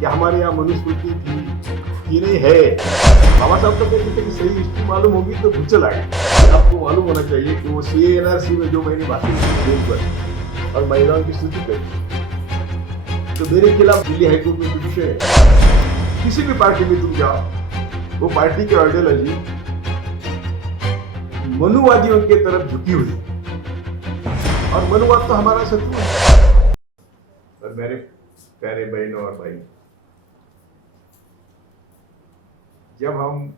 कि हमारे यहाँ मनुस्मृति थी नहीं है। बाबा साहब तो कहते थे कि सही हिस्ट्री मालूम होगी तो भूल आएगी। आपको मालूम होना चाहिए कि वो CANRC में जो मैंने बातें की पर और महिलाओं की स्तुति करी, तो मेरे खिलाफ दिल्ली हाईकोर्ट में पिटीशन है। किसी भी पार्टी में तुम जाओ, वो पार्टी की आइडियोलॉजी मनुवादियों के तरफ झुकी हुई है और मनुवाद तो हमारा शत्रु है। और मेरे प्यारे बहनों और भाई, जब हम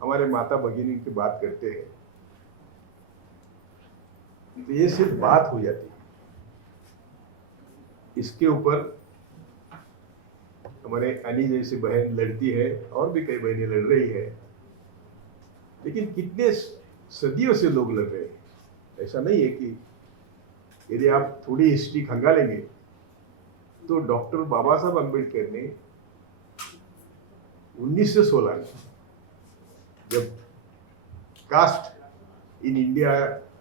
हमारे माता भगिनी की बात करते हैं तो ये सिर्फ बात हो जाती है, इसके ऊपर हमारे अनी जैसी बहन लड़ती है और भी कई बहनें लड़ रही है, लेकिन कितने सदियों से लोग लड़ रहे हैं। ऐसा नहीं है कि यदि आप थोड़ी हिस्ट्री खंगालेंगे तो डॉक्टर बाबा साहब अम्बेडकर ने 1916 में जब कास्ट इन इंडिया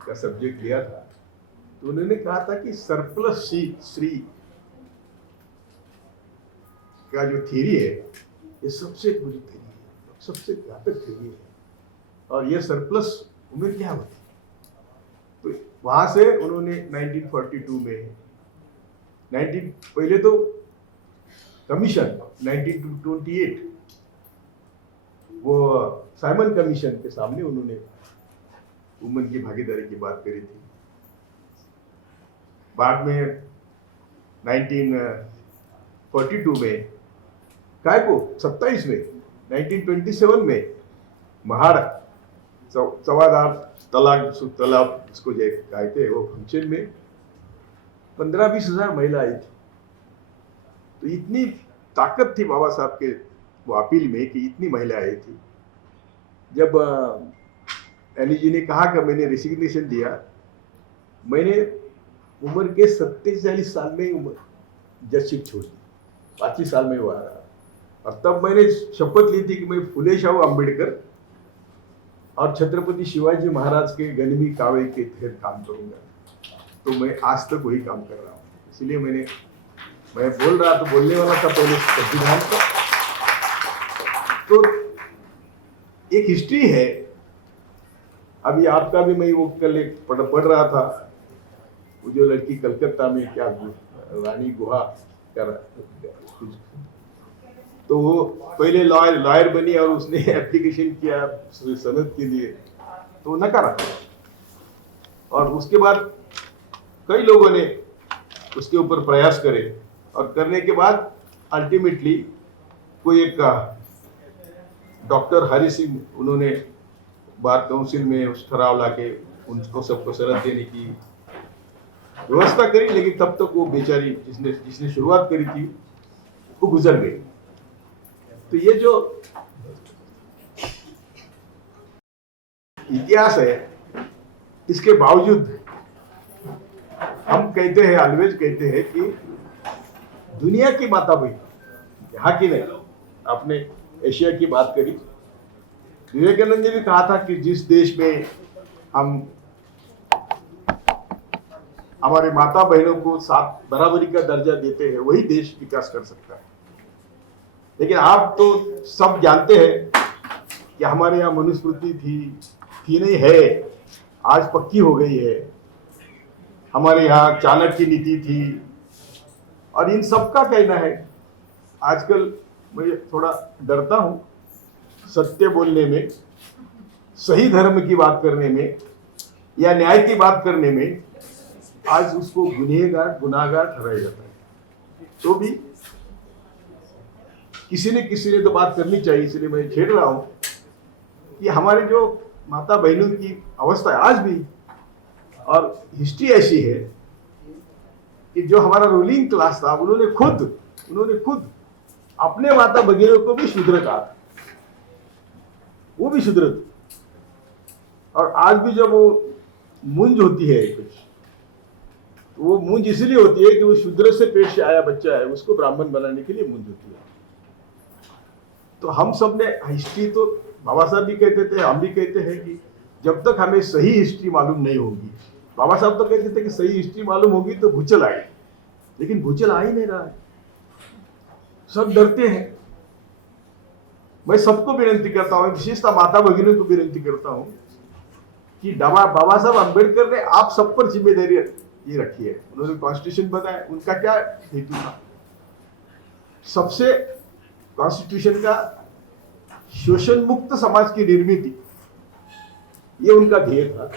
का सब्जेक्ट लिया था तो उन्होंने कहा था कि सरप्लस श्री का जो थ्योरी है ये सबसे बुरी थ्योरी है, सबसे घातक थ्योरी है। और ये सरप्लस उम्र क्या होती है, तो वहां से उन्होंने 1942 में पहले तो कमीशन 1928 वो साइमन कमीशन के सामने उन्होंने वुमेन की भागीदारी की बात करी थी। बाद में 1942 में काय को 27 में 1927 में महाड़ सवादार तलाक इसको जो कहते हैं वो फंक्शन में 15-20 हजार महिला आई थी। तो इतनी ताकत थी बाबा साहब के वो अपील में कि इतनी महिला आई थी। जब एनी जी ने कहा कि मैंने रिसिग्नेशन दिया, मैंने उम्र के 47 साल में उम्र जजशिप छोड़ दी, 25 साल में वो आ रहा। और तब मैंने शपथ ली थी कि मैं फुले शाहू अम्बेडकर और छत्रपति शिवाजी महाराज के गनिमी काव्य के तहत काम करूंगा। तो मैं आज तक वही काम कर रहा हूँ। इसलिए मैं बोल रहा तो बोलने वाला था पहले संविधान का, तो एक हिस्ट्री है। अभी आपका भी मैं वो कल एक पढ़ रहा था, वो जो लड़की कलकत्ता में क्या रानी गुहा कर, तो वो पहले लॉयर बनी और उसने एप्लीकेशन किया सनद के लिए, तो नकारा। और उसके बाद कई लोगों ने उसके ऊपर प्रयास करे और करने के बाद अल्टीमेटली कोई एक डॉक्टर हरि सिंह, उन्होंने बार काउंसिल में उस ठहराव लाके उनको सबको सनद देने की व्यवस्था करी, लेकिन तब तक वो बेचारी जिसने शुरुआत करी थी वो गुजर गई। तो ये जो इतिहास है, इसके बावजूद हम कहते हैं, ऑलवेज कहते हैं कि दुनिया की माता बहन, यहाँ की नहीं, आपने एशिया की बात करी। विवेकानंद ने भी कहा था कि जिस देश में हम हमारे माता बहनों को साथ बराबरी का दर्जा देते हैं वही देश विकास कर सकता है। लेकिन आप तो सब जानते हैं कि हमारे यहाँ मनुस्मृति थी नहीं है, आज पक्की हो गई है। हमारे यहाँ चाणक्य नीति थी, और इन सब का कहना है। आजकल मैं थोड़ा डरता हूँ सत्य बोलने में, सही धर्म की बात करने में या न्याय की बात करने में। आज उसको गुनाहगार ठहराया जाता है। तो भी किसी ने तो बात करनी चाहिए, इसलिए मैं छेड़ रहा हूँ कि हमारे जो माता बहनों की अवस्था है आज भी, और हिस्ट्री ऐसी है कि जो हमारा रूलिंग क्लास था उन्होंने खुद अपने माता भगिनों को भी शूद्र कहा था, वो भी शूद्र थे। और आज भी जब वो मूंज होती है कुछ, तो वो मूंज इसलिए होती है कि वो शूद्र से पेट से आया बच्चा है, उसको ब्राह्मण बनाने के लिए मूंज होती है। तो हम सब ने हिस्ट्री, तो बाबा साहब भी कहते थे, हम भी कहते हैं कि जब तक हमें सही हिस्ट्री मालूम नहीं होगी, बाबा साहब तो कहते थे कि सही हिस्ट्री मालूम होगी तो भूचल आएगी। लेकिन भूचाल आ ही नहीं रहा है, सब डरते हैं। मैं सबको विनती करता हूँ, विशेषतः माता भगिनों को विनती करता हूँ कि बाबा साहब अम्बेडकर ने आप सब पर जिम्मेदारी ये रखी है। उन्होंने कॉन्स्टिट्यूशन बनाया, उनका क्या हेतु था? सबसे कॉन्स्टिट्यूशन का शोषण मुक्त समाज की निर्मित, ये उनका ध्येय था।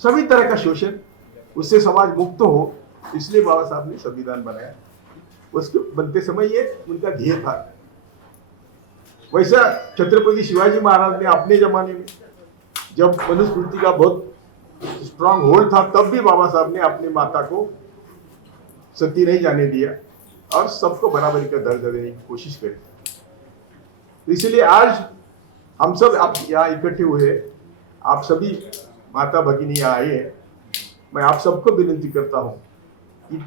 सभी तरह का शोषण, उससे समाज मुक्त हो, इसलिए बाबा साहब ने संविधान बनाया। उसके बनते समय ये उनका ध्येय था। वैसा छत्रपति शिवाजी महाराज ने अपने जमाने में, जब मनुस्मृति का बहुत स्ट्रांग होल्ड था, तब भी बाबा साहब ने अपनी माता को सती नहीं जाने दिया और सबको बराबरी का दर्जा देने की कोशिश करी। तो इसलिए आज हम सब आप यहाँ इकट्ठे हुए, आप सभी माता भगिनी यहाँ आए हैं। मैं आप सबको विनती करता हूँ कि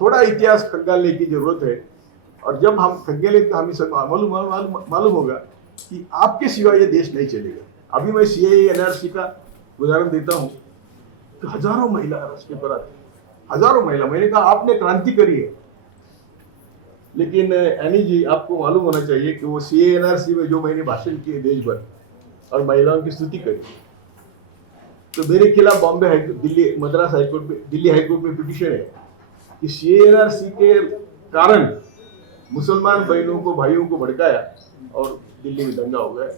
थोड़ा इतिहास खंगालने की जरूरत है, और जब हम खंगेले तो हमें सब मालूम होगा कि आपके सिवा ये देश नहीं चलेगा। अभी मैं सीएए एनआरसी का उदाहरण देता हूँ कि हजारों महिला रास्ते पर आती, हजारों महिला। मैंने कहा आपने क्रांति करी है, लेकिन एनी जी आपको मालूम होना चाहिए कि वो सीएए एनआरसी में जो मैंने भाषण किए देश भर और महिलाओं की स्तुति करी, तो मेरे खिलाफ बॉम्बे हाईकोर्ट, दिल्ली मद्रास हाईकोर्ट में, दिल्ली हाईकोर्ट में पिटीशन है कि सीएए एनआरसी के कारण मुसलमान बहनों को, भाइयों को भड़काया और दिल्ली में दंगा हो गया,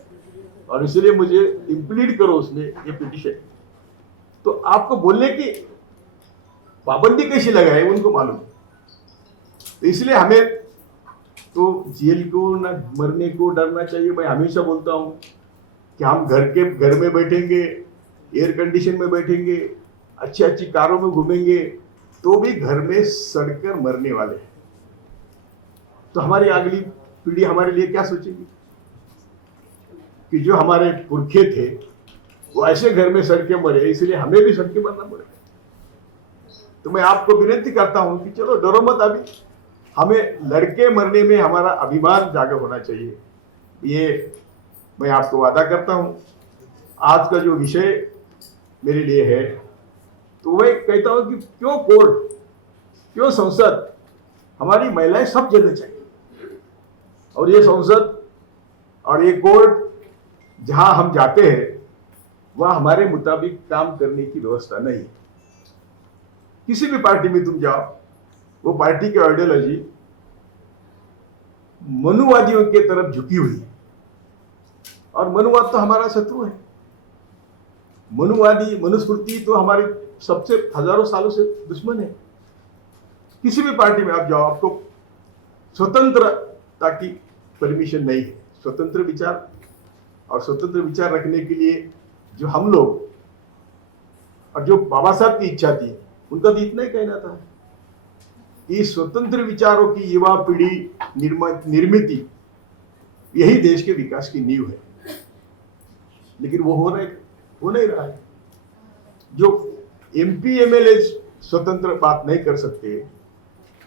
और इसलिए मुझे इम्प्लीड करो उसमें ये पिटीशन। तो आपको बोलने की पाबंदी कैसी लगाए उनको मालूम। तो इसलिए हमें तो जेल को न मरने को डरना चाहिए। मैं हमेशा बोलता हूँ कि हम घर में बैठेंगे, एयर कंडीशन में बैठेंगे, अच्छी अच्छी कारों में घूमेंगे, तो भी घर में सड़कर मरने वाले हैं। तो हमारी अगली पीढ़ी हमारे लिए क्या सोचेगी कि जो हमारे पुरखे थे वो ऐसे घर में सड़ के मरे, इसलिए हमें भी सड़ के मरना पड़ेगा। तो मैं आपको विनती करता हूं कि चलो डरो मत, अभी हमें लड़के मरने में हमारा अभिमान जागा होना चाहिए। ये मैं आपको वादा करता हूं। आज का जो विषय मेरे लिए है, तो मैं कहता हूं कि क्यों कोर्ट, क्यों संसद, हमारी महिलाएं सब जगह चाहिए। और ये संसद और ये कोर्ट जहां हम जाते हैं वह हमारे मुताबिक काम करने की व्यवस्था नहीं है। किसी भी पार्टी में तुम जाओ, वो पार्टी की आइडियोलॉजी मनुवादियों के तरफ झुकी हुई है, और मनुवाद तो हमारा शत्रु है। मनुवादी, मनुस्मृति तो हमारे सबसे हजारों सालों से दुश्मन है। किसी भी पार्टी में आप जाओ, आपको स्वतंत्रता की परमिशन नहीं है। स्वतंत्र विचार और स्वतंत्र विचार रखने के लिए जो हम लोग, और जो बाबा साहब की इच्छा थी, उनका तो इतना ही कहना था कि स्वतंत्र विचारों की युवा पीढ़ी निर्मित यही देश के विकास की नींव है। लेकिन वो हो नहीं रहा है। जो एमपी एमएलए स्वतंत्र बात नहीं कर सकते,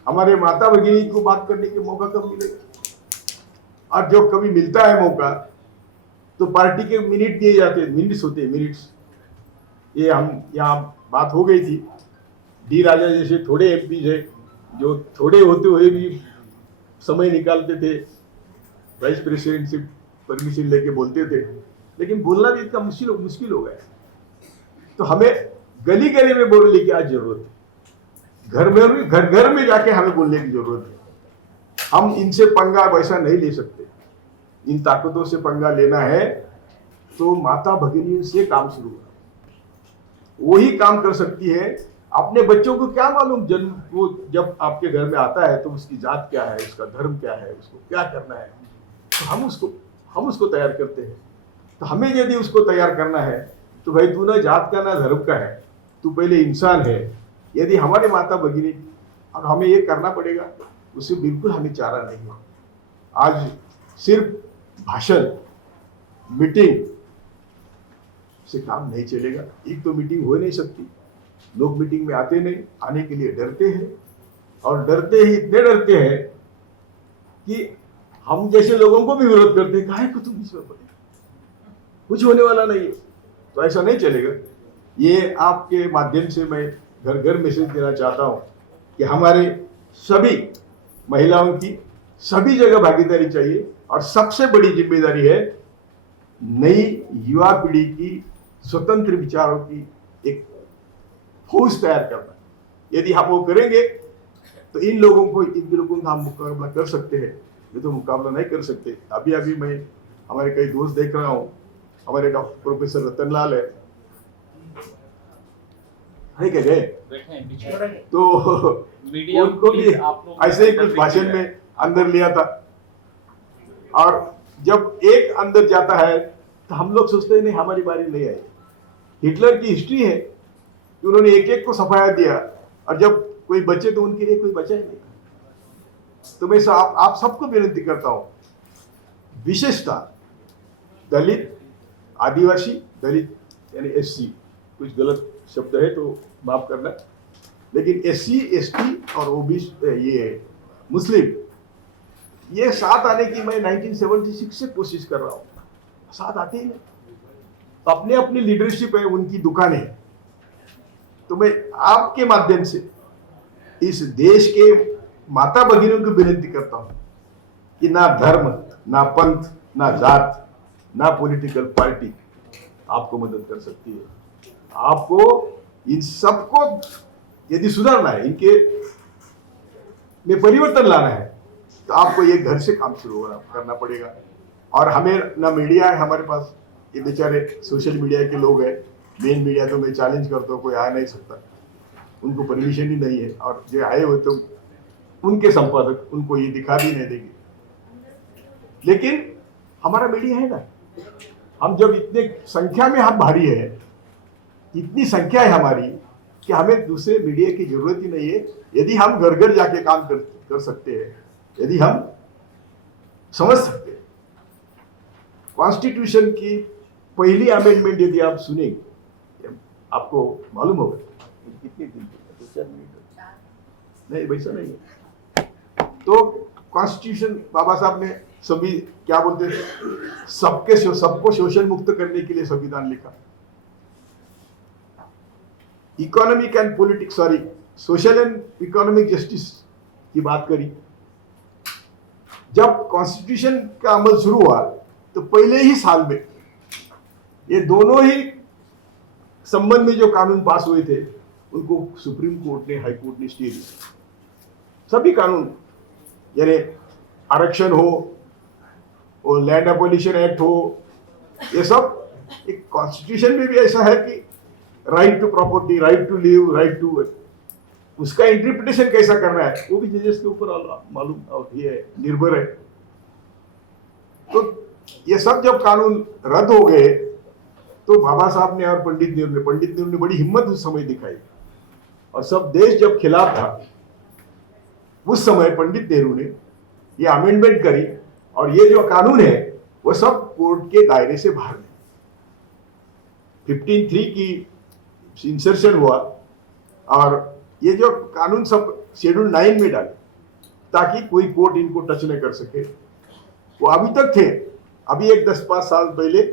हमारे माता भगिनी को बात करने के मौका कब मिलेगा? और जो कभी मिलता है मौका, तो पार्टी के मिनट दिए जाते हैं, मिनट्स होते हैं, मिनट्स। ये हम यहाँ बात हो गई थी, डी राजा जैसे थोड़े एमपी है जो थोड़े होते हुए भी समय निकालते थे, वाइस प्रेसिडेंट से परमिशन लेके बोलते थे, लेकिन बोलना भी इतना मुश्किल हो गया। तो हमें गली गली में बोलने की आज जरूरत है, घर में जाके हमें बोलने की जरूरत है। हम इनसे पंगा वैसा नहीं ले सकते। इन ताकतों से पंगा लेना है तो माता भगिनी से काम शुरू करो, वही काम कर सकती है। अपने बच्चों को क्या मालूम, वो जब आपके घर में आता है तो उसकी जात क्या है, उसका धर्म क्या है, उसको क्या करना है, तो हम उसको तैयार करते हैं। तो हमें यदि उसको तैयार करना है तो भाई तू ना जात का ना धर्म का है, तू पहले इंसान है। यदि हमारे माता भगिनी, और हमें ये करना पड़ेगा, उससे बिल्कुल हमें चारा नहीं हो। आज सिर्फ भाषण, मीटिंग से काम नहीं चलेगा। एक तो मीटिंग हो नहीं सकती, लोग मीटिंग में आते नहीं, आने के लिए डरते हैं, और इतने डरते हैं कि हम जैसे लोगों को भी विरोध करते हैं, काहे को तुम इसमें पड़े, कुछ होने वाला नहीं है। तो ऐसा नहीं चलेगा। ये आपके माध्यम से मैं घर घर मैसेज देना चाहता हूँ कि हमारे सभी महिलाओं की सभी जगह भागीदारी चाहिए और सबसे बड़ी जिम्मेदारी है नई युवा पीढ़ी की स्वतंत्र विचारों की एक फौज तैयार करना। यदि हम वो करेंगे तो इन लोगों का हम मुकाबला कर सकते हैं, ये तो मुकाबला नहीं कर सकते। अभी अभी मैं हमारे कई दोस्त देख रहा हूँ, हमारे डॉक्टर प्रोफेसर रतनलाल है क्या गए तो उनको भी ऐसे ही कुछ भाषण में अंदर लिया था। और जब एक अंदर जाता है तो हम लोग सोचते हैं नहीं हमारी बारी नहीं आई। हिटलर की हिस्ट्री है कि उन्होंने एक एक को सफाया दिया और जब कोई बचे तो उनके लिए कोई बचा ही नहीं। तो मैं आप सबको विनती करता हूं, विशेषता दलित, आदिवासी, दलित यानी एससी, कुछ गलत शब्द है तो माफ करना, लेकिन एससी, एसटी और ओबीसी, ये मुस्लिम, ये साथ आने की मैं 1976 से कोशिश कर रहा हूं, साथ आते ही नहीं। अपने अपनी लीडरशिप है, उनकी दुकानें है। तो मैं आपके माध्यम से इस देश के माता भगिनों को विनती करता हूं कि ना धर्म, ना पंथ, ना जात, ना पॉलिटिकल पार्टी आपको मदद कर सकती है। आपको इन सबको यदि सुधारना है, इनके में परिवर्तन लाना है, तो आपको ये घर से काम शुरू करना पड़ेगा। और हमें ना मीडिया है हमारे पास, ये बेचारे सोशल मीडिया के लोग हैं। मेन मीडिया तो मैं चैलेंज करता हूँ, कोई आ नहीं सकता, उनको परमिशन ही नहीं है। और जो आए हुए तो उनके संपादक उनको ये दिखा भी नहीं देंगे। लेकिन हमारा मीडिया है ना, हम जब इतने संख्या में हम भारी है, इतनी संख्या है हमारी कि हमें दूसरे मीडिया की जरूरत ही नहीं है। यदि हम घर घर जाके काम कर सकते हैं, यदि हम समझ सकते हैं। कॉन्स्टिट्यूशन की पहली अमेंडमेंट यदि आप सुनेंगे, आपको मालूम होगा कितने दिन, 2-4 मिनट नहीं, वैसा नहीं है। तो कॉन्स्टिट्यूशन बाबा साहब ने सभी क्या बोलते थे, सबको शोषण मुक्त करने के लिए संविधान लिखा। Economic and politics, sorry, social and economic justice की बात करी। जब कॉन्स्टिट्यूशन का अमल शुरू हुआ तो पहले ही साल में ये दोनों ही संबंध में जो कानून पास हुए थे उनको सुप्रीम कोर्ट ने, हाई कोर्ट ने स्टे दिया। सभी कानून, यानी आरक्षण हो और लैंड एबॉलिशन एक्ट हो, ये सब एक कॉन्स्टिट्यूशन में भी ऐसा है कि right to property, right to live, right to, उसका इंटरप्रिटेशन कैसा करना है वो भी जजेस के ऊपर मालूम ये निर्भर है। तो ये सब जब कानून रद्द हो गए तो बाबा साहब ने और पंडित नेहरू ने बड़ी हिम्मत उस समय दिखाई। और सब देश जब खिलाफ था उस समय पंडित नेहरू ने ये अमेंडमेंट करी और ये जो कानून है वो सब कोर्ट के दायरे से बाहर गए। 15(3) की इंसर्शन हुआ और ये जो कानून सब शेड्यूल 9 में डाले ताकि कोई कोर्ट इनको टच न कर सके। वो अभी तक थे, अभी एक 10-5 साल पहले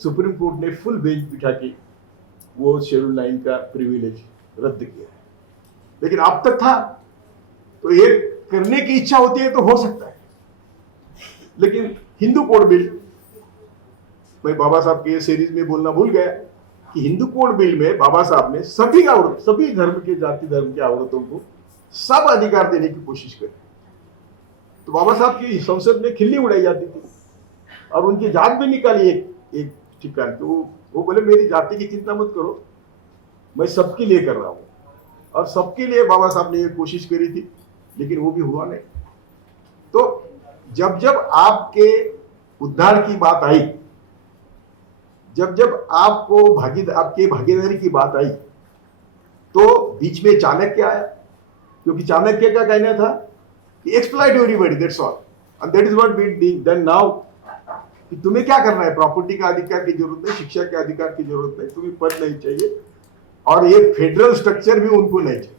सुप्रीम कोर्ट ने फुल बेंच बिठा के वो शेड्यूल 9 का प्रिविलेज रद्द किया है। लेकिन अब तक था, तो ये करने की इच्छा होती है तो हो सकता है। लेकिन हिंदू कोड बिल, मैं बाबा साहब के सीरीज में बोलना भूल गया कि हिंदू कोड बिल में बाबा साहब ने सभी धर्म के, जाति धर्म की औरतों को सब अधिकार देने की कोशिश करी। तो बाबा साहब की संसद में खिल्ली उड़ाई जाती थी और उनकी जात भी निकाली एक ठिकान। तो वो बोले मेरी जाति की चिंता मत करो, मैं सबके लिए कर रहा हूं। और सबके लिए बाबा साहब ने ये कोशिश करी थी, लेकिन वो भी हुआ नहीं। तो जब जब आपके उद्धार की बात आई, जब आपको आपके भागीदारी की बात आई, तो बीच में चाणक्य आया, क्योंकि चाणक्य का कहना था कि exploit everybody, that's all, and that is what being done now. कि तुम्हें क्या करना है, प्रॉपर्टी का अधिकार की जरूरत नहीं, शिक्षा के अधिकार की जरूरत नहीं, तुम्हें पद नहीं चाहिए और ये फेडरल स्ट्रक्चर भी उनको नहीं चाहिए।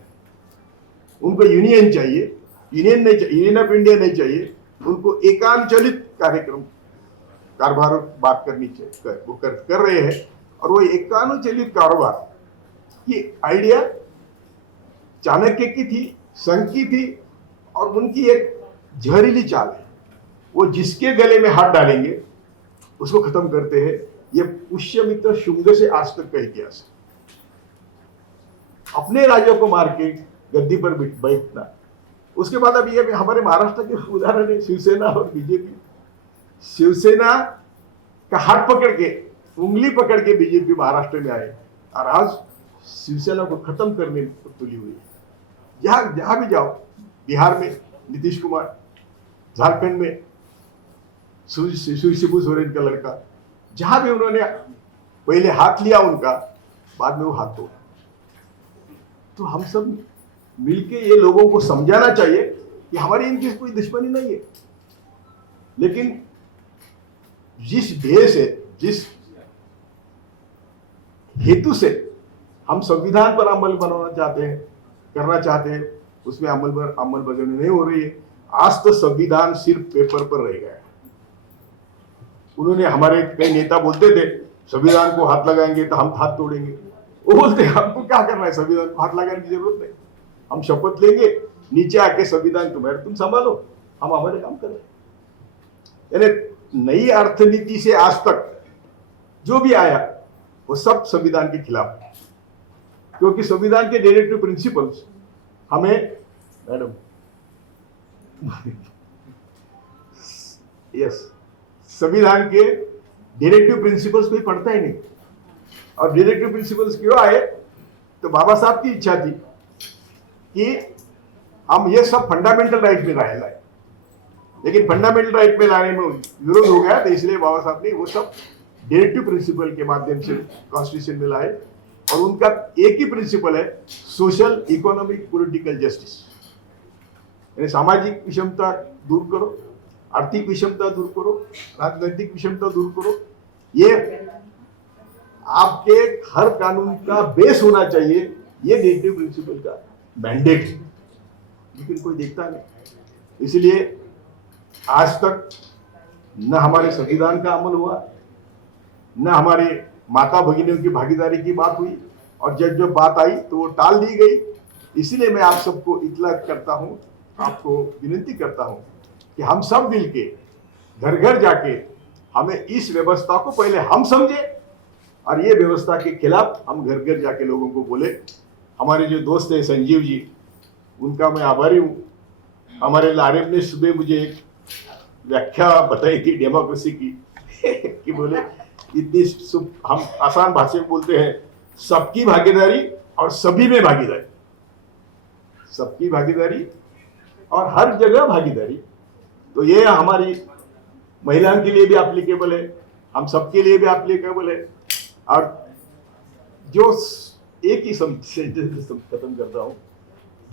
उनको यूनियन चाहिए, यूनियन नहीं चाहिए, यूनियन ऑफ इंडिया नहीं चाहिए, उनको एकांचलित कार्यक्रम कारोबार बात करनी चाहिए, वो कर रहे हैं। और वो एकानुचलित कारोबार की आइडिया चाणक्य की थी, संघ की थी और उनकी एक जहरीली चाल है, वो जिसके गले में हाथ डालेंगे उसको खत्म करते हैं। ये पुष्यमित्र शुंग से आज तक का इतिहास है। अपने राजा को मार के गद्दी पर बैठना। उसके बाद अब ये हमारे महाराष्ट्र के उदाहरण है, शिवसेना और बीजेपी। शिवसेना का हाथ पकड़ के, उंगली पकड़ के बीजेपी महाराष्ट्र में आए और आज शिवसेना को खत्म करने पर तुली हुई है। जहां भी जाओ, बिहार में नीतीश कुमार, झारखंड में शिबू सोरेन का लड़का, जहां भी उन्होंने पहले हाथ लिया उनका, बाद में वो हाथ तोड़ा। तो हम सब मिलके ये लोगों को समझाना चाहिए कि हमारी इनकी कोई दुश्मनी नहीं है, लेकिन जिस ध्येय से, जिस हेतु से हम संविधान पर अमल बनाना चाहते हैं, करना चाहते हैं, उसमें अमलबजावनी नहीं हो रही है। आज तो संविधान सिर्फ पेपर पर रह गया है। उन्होंने, हमारे कई नेता बोलते थे संविधान को हाथ लगाएंगे तो हम हाथ तोड़ेंगे। वो बोलते हमको क्या करना है, संविधान को हाथ लगाने की जरूरत नहीं, हम शपथ लेंगे, नीचे आके संविधान तुम्हारे तुम संभालो, हम हमारे काम कर रहे हैं। यानी नई अर्थनीति से आज तक जो भी आया वो सब संविधान के खिलाफ है, क्योंकि संविधान के डायरेक्टिव प्रिंसिपल्स हमें, मैडम यस, संविधान के डायरेक्टिव प्रिंसिपल्स कोई पढ़ता ही नहीं। और डायरेक्टिव प्रिंसिपल्स क्यों आए, तो बाबा साहब की इच्छा थी कि हम ये सब फंडामेंटल राइट में लाए, लेकिन फंडामेंटल राइट में लाने में विरोध हो गया, तो इसलिए बाबा साहब ने वो सब डायरेक्टिव प्रिंसिपल के माध्यम से कॉन्स्टिट्यूशन में लाए। और उनका एक ही प्रिंसिपल है, सोशल, इकोनॉमिक, पॉलिटिकल जस्टिस। यानी सामाजिक विषमता दूर करो, आर्थिक विषमता दूर करो, राजनीतिक विषमता दूर करो। ये आपके हर कानून का बेस होना चाहिए, ये डायरेक्टिव प्रिंसिपल का मैंडेट है, लेकिन कोई देखता नहीं। इसलिए आज तक न हमारे संविधान का अमल हुआ, न हमारे माता भगिनियों की भागीदारी की बात हुई, और जब बात आई तो वो टाल दी गई। इसलिए मैं आप सबको इत्तला करता हूं, आपको विनती करता हूं कि हम सब मिलके घर घर जाके हमें इस व्यवस्था को पहले हम समझे, और ये व्यवस्था के खिलाफ हम घर घर जाके लोगों को बोले। हमारे जो दोस्त है संजीव जी, उनका मैं आभारी हूँ। हमारे लारेब ने सुबह मुझे एक व्याख्या बताई थी डेमोक्रेसी की कि बोले इतनी हम आसान भाषा में बोलते हैं, सबकी भागीदारी और सभी में भागीदारी, सबकी भागीदारी और हर जगह भागीदारी। तो ये हमारी महिलाओं के लिए भी एप्लीकेबल है, हम सबके लिए भी एप्लीकेबल है। और जो एक ही सेंटेंस खत्म करता हूं,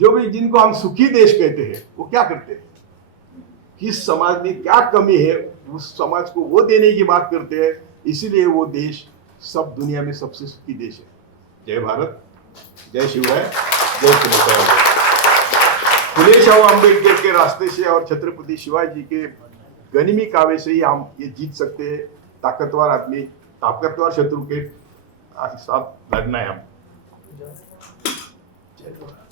जो भी जिनको हम सुखी देश कहते हैं वो क्या करते हैं, किस समाज में क्या कमी है उस समाज को वो देने की बात करते हैं। इसीलिए वो देश सब दुनिया में सबसे सुखी देश है। जय भारत, जय शिवराय, जय शिवराय। फुले शाहू अम्बेडकर के रास्ते से और छत्रपति शिवाजी के गनिमी कावे से ही हम ये जीत सकते हैं। ताकतवर आदमी, ताकतवर शत्रु के साथ लड़ना है हम। जय भारत।